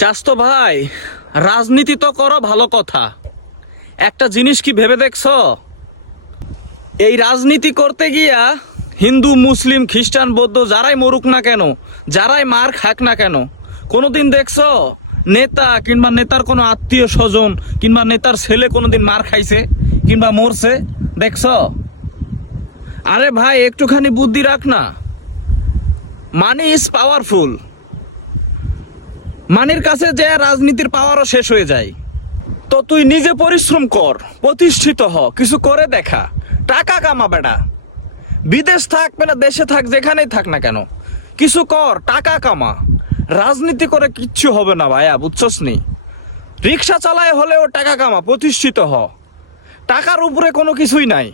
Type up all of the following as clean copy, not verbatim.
চাস্তো ভাই, রাজনীতি তো করো ভালো কথা, একটা জিনিস কি ভেবে দেখছো? এই রাজনীতি করতে গিয়া হিন্দু মুসলিম খ্রিস্টান বৌদ্ধ যারাই মরুক না কেন, যারাই মার খাক না কেন, কোনোদিন দেখছো নেতা কিংবা নেতার কোনো আত্মীয় স্বজন কিংবা নেতার ছেলে কোনোদিন মার খাইছে কিংবা মরছে? দেখছো? আরে ভাই, একটুখানি বুদ্ধি রাখ না। Money is powerful. মানির কাছে যে রাজনীতির পাওয়ারও শেষ হয়ে যায়। তো তুই নিজে পরিশ্রম কর, প্রতিষ্ঠিত হ, কিছু করে দেখা, টাকা কামা বেটা। বিদেশ থাক না দেশে থাক, যেখানেই থাক না কেন, কিছু কর, টাকা কামা। রাজনীতি করে কিচ্ছু হবে না ভাইয়া, বুঝছস নি? রিক্সা চালায় হলেও টাকা কামা, প্রতিষ্ঠিত হ। টাকার উপরে কোনো কিছুই নাই।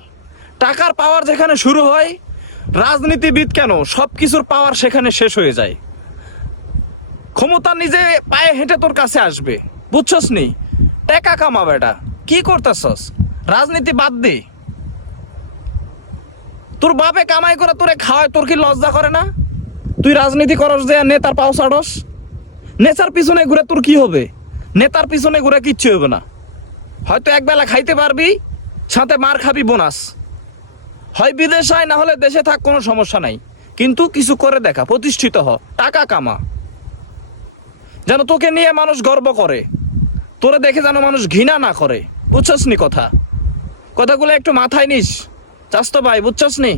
টাকার পাওয়ার যেখানে শুরু হয়, রাজনীতিবিদ কেন সব কিছুর পাওয়ার সেখানে শেষ হয়ে যায়। ক্ষমতা নিজে পায়ে হেঁটে তোর কাছে আসবে, বুঝছস নি? টাকা কামা বেটা, কি করতেছস? রাজনীতি বাদ দে। তোর বাপে কামাই করে তোরে খাওয়ায়, তোর কি লজ্জা করে না? তুই রাজনীতি করস যে নেতার পাও ছাড়স? নেতার পিছনে ঘুরে তোর কি হবে? নেতার পিছনে ঘুরে কিচ্ছু হবে না। হয়তো একবেলা খাইতে পারবি, সাথে মার খাবি বোনাস। হয় বিদেশ আয়, না হলে দেশে থাক, কোনো সমস্যা নাই, কিন্তু কিছু করে দেখা, প্রতিষ্ঠিত হ, টাকা কামা, যেন তোকে নিয়ে মানুষ গর্ব করে, তোরে দেখে যেন মানুষ ঘৃণা না করে। বুঝছস নি কথা? কথাগুলো একটু মাথায় নিস চাস্তো ভাই, বুঝছস নি?